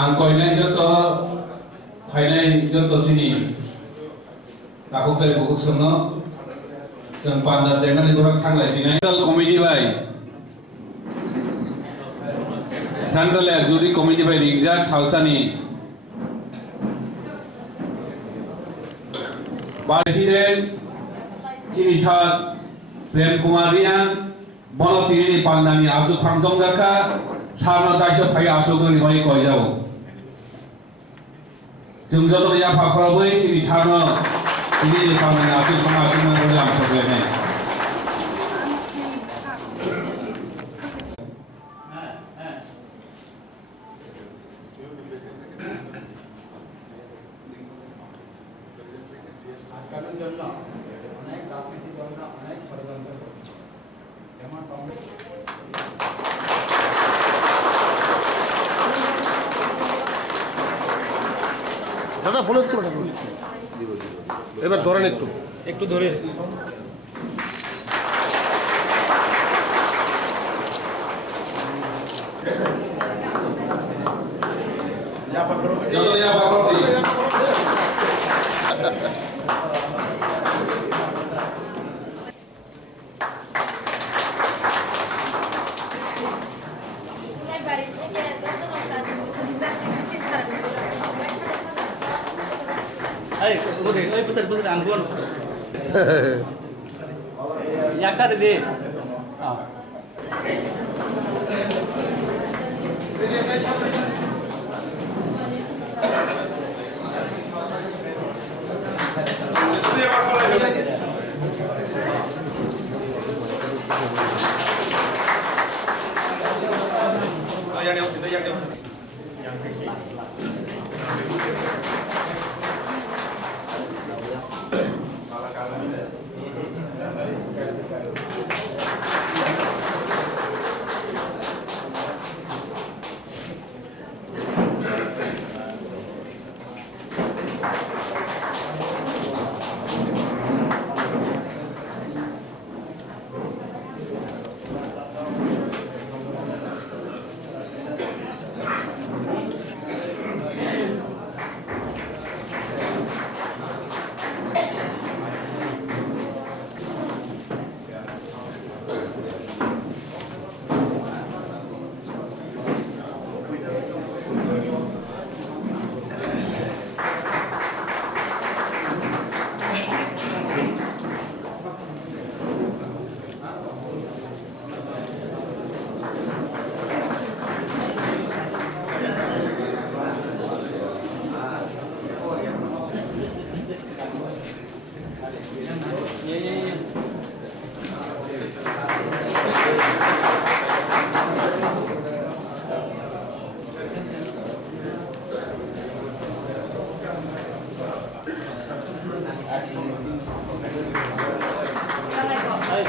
ang koinai joto fainai joto sini takuk tari bukuk sono जों पान्दा जेंनानि बहक थांलायसिनाय कमिटि बाय सेंट्रल जुरी committee bye रिंजाक सालसानि president चिनिसार Prem Kumar रियां बनतिनि पान्दानि आसु फांजं जाखा सारना दाइस फाय आसु गनि बाय कयजाव जों जतो या फाखराबै चिनि सारना ini kami nanti mengajukan oleh sebelumnya. দাদা ফোন একটু এবার ধরেন একটু ধরে Ay, besar anggun. Ya kan deh.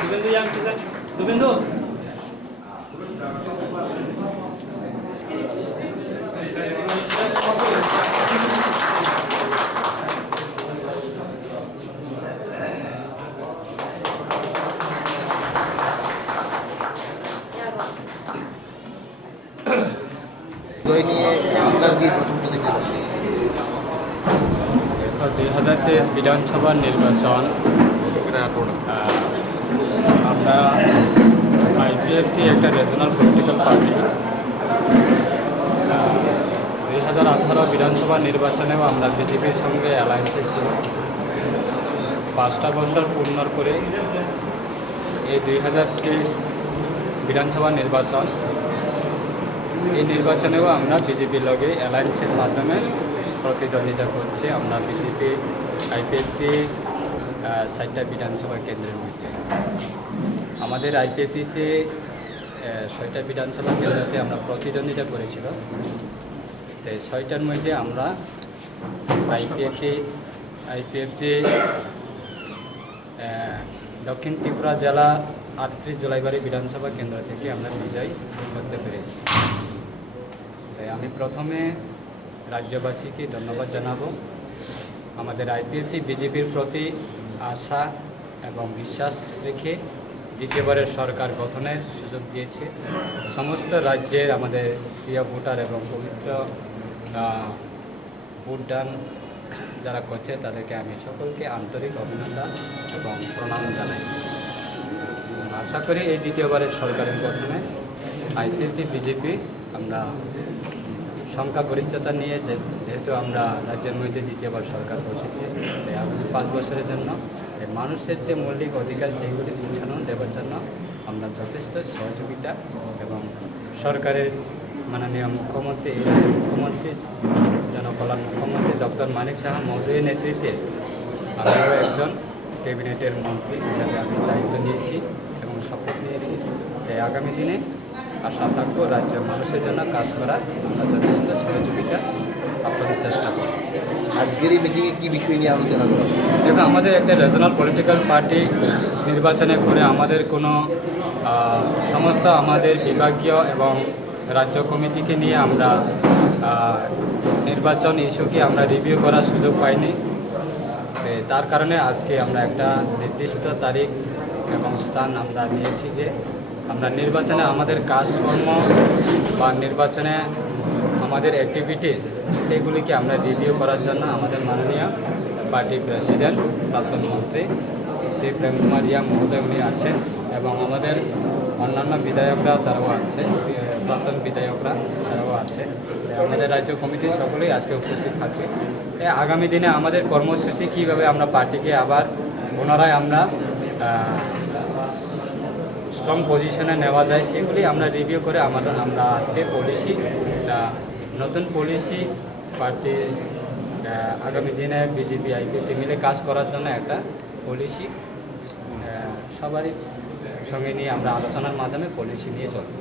Dubendu yang kita, Dubendu. জয় নিয়ে আপনার কি প্রথম প্রতিক্রিয়া? 2023 বিধানসভা নির্বাচন আমরা আইপিএফটি একটা রিজনাল পলিটিক্যাল পার্টি 2018 বিধানসভা নির্বাচনেও আমরা বিজেপির সঙ্গে অ্যালায়েন্সে ছিল 5টা বছর পূর্ণ করে এই 2023 বিধানসভা নির্বাচন এই নির্বাচনেও আমরা বিজেপির লগে অ্যালায়েন্সের মাধ্যমে প্রতিদ্বন্দ্বিতা করছি। আমরা বিজেপি আইপিএফটি 60টা বিধানসভা কেন্দ্রের মধ্যে আমাদের আইপিএফটিতে 6টা বিধানসভা কেন্দ্রতে আমরা প্রতিদ্বন্দ্বিতা করেছিল। তো 6টার মধ্যে আমরা আইপিএফটি দক্ষিণ ত্রিপুরা জেলা 38 জলাইবাড়ি বিধানসভা কেন্দ্র থেকে আমরা বিজয় করতে পেরেছি। তাই আমি প্রথমে রাজ্যবাসীকে ধন্যবাদ জানাবো। আমাদের আইপিএফটি বিজেপির প্রতি আশা এবং বিশ্বাস রেখে দ্বিতীয়বারের সরকার গঠনের সুযোগ দিয়েছে। সমস্ত রাজ্যের আমাদের প্রিয় ভোটার এবং পবিত্র ভোটদান যারা করছে তাদেরকে আমি সকলকে আন্তরিক অভিনন্দন এবং প্রণাম জানাই। আশা করি এই দ্বিতীয়বারের সরকারের গঠনে আইপিএলটি বিজেপি আমরা সংখ্যাগরিষ্ঠতা নিয়ে যেহেতু আমরা রাজ্যের মধ্যে দ্বিতীয়বার সরকার বসেছি, তাই আগামী 5 বছরের জন্য মানুষের যে মৌলিক অধিকার সেইগুলি পৌঁছানো দেওয়ার জন্য আমরা যথেষ্ট সহযোগিতা এবং সরকারের মাননীয় মুখ্যমন্ত্রী এই রাজ্যের মুখ্যমন্ত্রী জনকল্যাণ মুখ্যমন্ত্রী ডক্টর মানিক সাহা মহোদয়ের নেতৃত্বে আমিও একজন ক্যাবিনেটের মন্ত্রী হিসাবে আমি দায়িত্ব নিয়েছি এবং শপথ নিয়েছি। তাই আগামী দিনে আশা থাকবো রাজ্যের মানুষের জন্য কাজ করা আমরা যথেষ্ট সহযোগিতা আপনাদের চেষ্টা করব। আজকের এই মিটিংয়ে কী বিষয় নিয়ে আলোচনা করা হবে? দেখো, আমাদের একটা রিজনাল পলিটিক্যাল পার্টি নির্বাচনের পরে আমাদের কোনো সমস্ত আমাদের বিভাগীয় এবং রাজ্য কমিটিকে নিয়ে আমরা নির্বাচন ইস্যুকে আমরা রিভিউ করার সুযোগ পাইনি। তার কারণে আজকে আমরা একটা নির্দিষ্ট তারিখ এবং স্থান আমরা দিয়েছি যে আমরা নির্বাচনে আমাদের কাজকর্ম বা নির্বাচনে আমাদের অ্যাক্টিভিটিস সেগুলিকে আমরা রিভিউ করার জন্য আমাদের মাননীয় পার্টি প্রেসিডেন্ট প্রাক্তন মন্ত্রী শ্রী প্রেম কুমার রিয়া মহোদয় উনি আছেন এবং আমাদের অন্যান্য বিধায়করা তারাও আছে, প্রাক্তন বিধায়করা তারাও আছে। আমাদের রাজ্য কমিটির সকলেই আজকে উপস্থিত থাকবে। আগামী দিনে আমাদের কর্মসূচি কীভাবে আমরা পার্টিকে আবার পুনরায় আমরা স্ট্রং পজিশনে নেওয়া যায় সেগুলি আমরা রিভিউ করে আমরা আজকে পলিসি নতুন পলিসি পার্টি আগামী দিনে বিজেপি আইপিএলটি মিলে কাজ করার জন্য একটা পলিসি সবারই সঙ্গে নিয়ে আমরা আলোচনার মাধ্যমে পলিসি নিয়ে চলব।